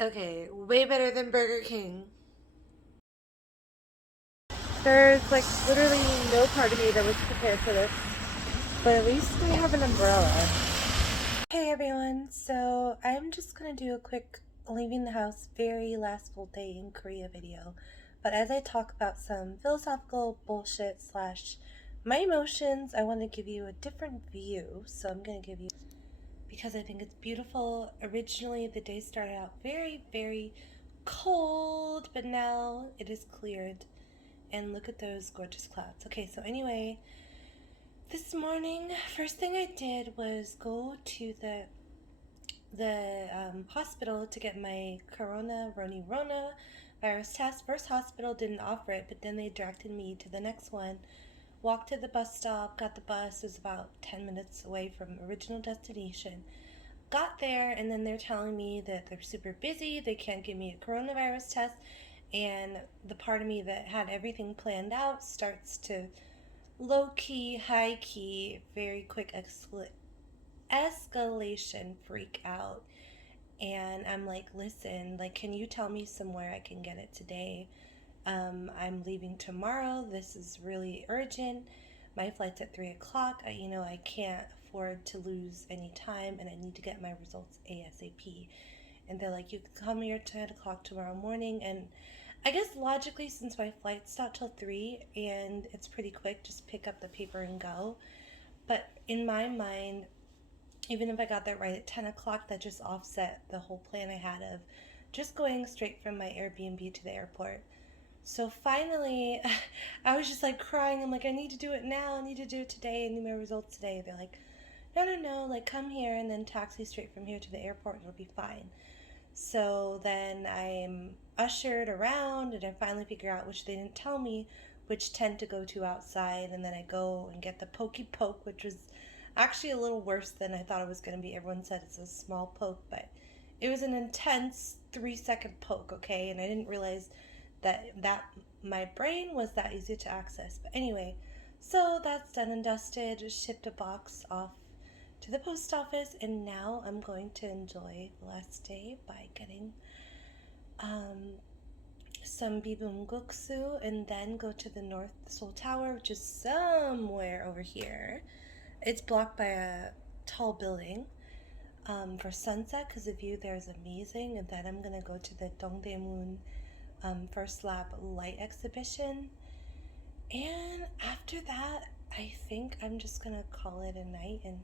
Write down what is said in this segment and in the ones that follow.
Okay, way better than Burger King. There's like literally no part of me that was prepared for this, but at least I have an umbrella. Hey everyone, so I'm just gonna do a quick leaving the house very last full day in Korea video. But as I talk about some philosophical bullshit slash my emotions, I want to give you a different view. So I'm gonna give you, because I think it's beautiful. Originally the day started out very, very cold, but now it is cleared. And look at those gorgeous clouds. Okay, so anyway, this morning, first thing I did was go to the hospital to get my Rona virus test. First hospital didn't offer it, but then they directed me to the next one. Walked to the bus stop, got the bus. It was about 10 minutes away from original destination. Got there, and then they're telling me that they're super busy. They can't give me a coronavirus test. And the part of me that had everything planned out starts to low key, high key, very quick escalation freak out. And I'm like, listen, like, can you tell me somewhere I can get it today? I'm leaving tomorrow. This is really urgent. My flight's at 3 o'clock. I can't afford to lose any time, and I need to get my results ASAP. And they're like, you can come here at 10 o'clock tomorrow morning. And I guess logically, since my flight's not till 3 and it's pretty quick, just pick up the paper and go. But in my mind, even if I got there right at 10 o'clock, that just offset the whole plan I had of just going straight from my Airbnb to the airport. So finally, I was just like crying. I'm like, I need to do it now. I need to do it today. I need my results today. They're like, no, no, no, like come here and then taxi straight from here to the airport. It'll be fine. So then I'm ushered around and I finally figure out, which they didn't tell me, which tent to go to outside. And then I go and get the pokey poke, which was actually a little worse than I thought it was going to be. Everyone said it's a small poke, but it was an intense 3-second poke, okay? And I didn't realize that my brain was that easy to access. But anyway, so that's done and dusted. Shipped a box off to the post office, and now I'm going to enjoy the last day by getting some bibimbapsu and then go to the North Seoul Tower, which is somewhere over here. It's blocked by a tall building for sunset because the view there is amazing. And then I'm gonna go to the Dongdaemun First Lap light exhibition. And after that, I think I'm just gonna call it a night and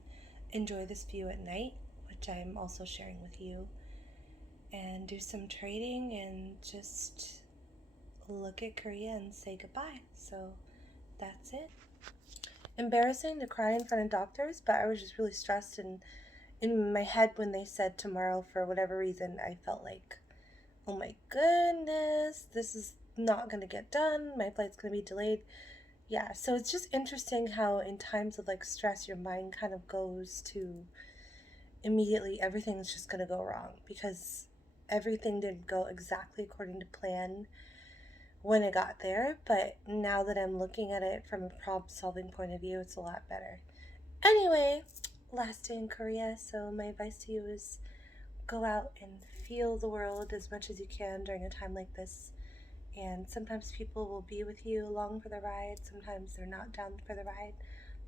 enjoy this view at night, which I'm also sharing with you, and do some trading and just look at Korea and say goodbye. So that's it. Embarrassing to cry in front of doctors, but I was just really stressed, and in my head when they said tomorrow, for whatever reason, I felt like, oh my goodness, this is not going to get done. My flight's going to be delayed. Yeah, so it's just interesting how in times of like stress, your mind kind of goes to immediately everything's just going to go wrong because everything didn't go exactly according to plan when I got there. But now that I'm looking at it from a problem solving point of view, it's a lot better. Anyway, last day in Korea, so my advice to you is go out and feel the world as much as you can during a time like this. And sometimes people will be with you along for the ride. Sometimes they're not down for the ride.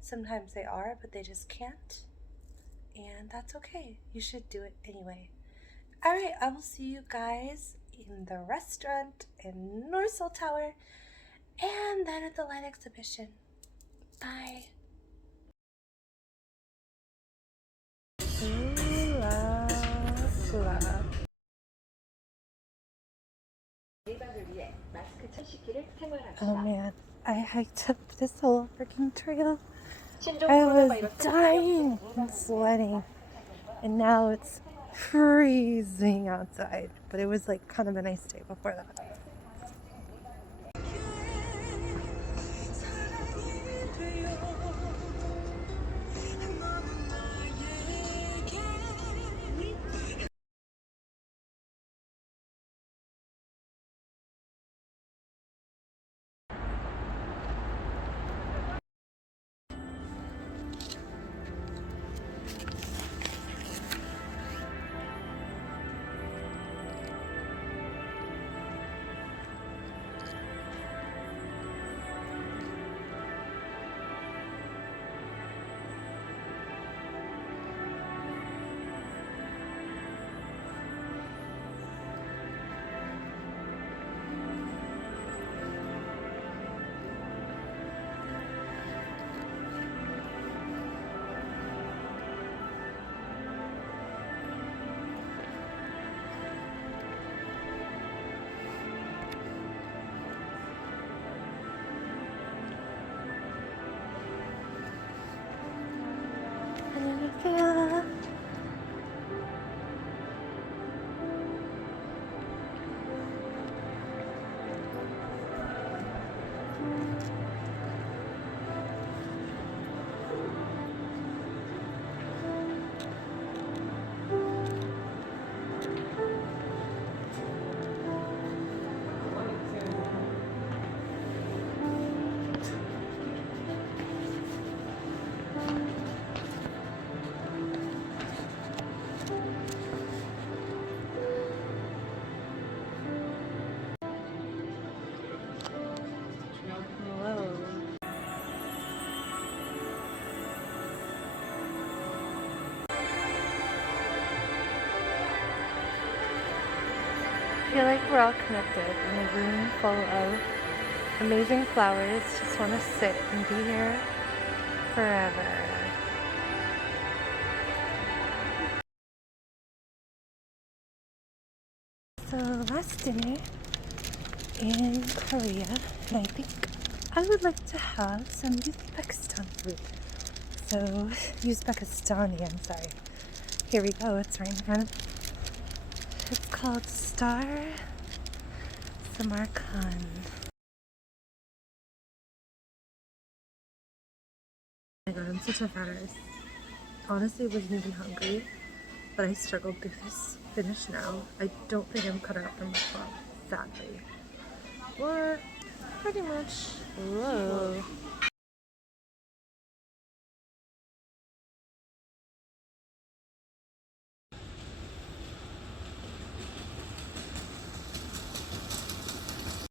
Sometimes they are, but they just can't. And that's okay. You should do it anyway. Alright, I will see you guys in the restaurant in North Seoul Tower and then at the light exhibition. Bye. Oh man, I hiked up this whole freaking trail. I was dying and sweating, and now it's freezing outside, but it was like kind of a nice day before that. feel like we're all connected in a room full of amazing flowers. Just want to sit and be here forever. So last dinner in Korea, and I think I would like to have some Uzbekistan food. So Uzbekistani, I'm sorry. Here we go, it's right in front. It's called Star Samarkand. Oh my god, I'm such a fat ass. Honestly, I wasn't even hungry, but I struggled through this finish now. I don't think I'm cut out for my club, sadly. Or pretty much. Whoa.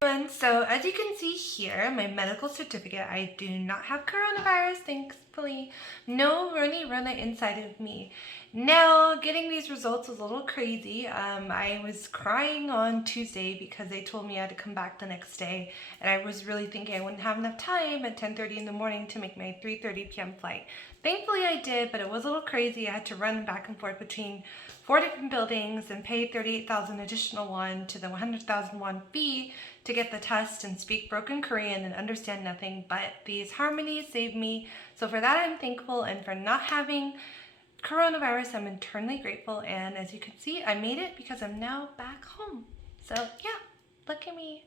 And so as you can see here, my medical certificate, I do not have coronavirus, thankfully. No runny rona inside of me. Now, getting these results was a little crazy. I was crying on Tuesday because they told me I had to come back the next day, and I was really thinking I wouldn't have enough time at 10:30 in the morning to make my 3:30 p.m. flight. Thankfully I did, but it was a little crazy. I had to run back and forth between 4 different buildings and pay 38,000 additional won to the 100,000 won fee to get the test and speak broken Korean and understand nothing, but these harmonies saved me. So for that I'm thankful, and for not having coronavirus I'm eternally grateful. And as you can see, I made it because I'm now back home. So yeah, look at me.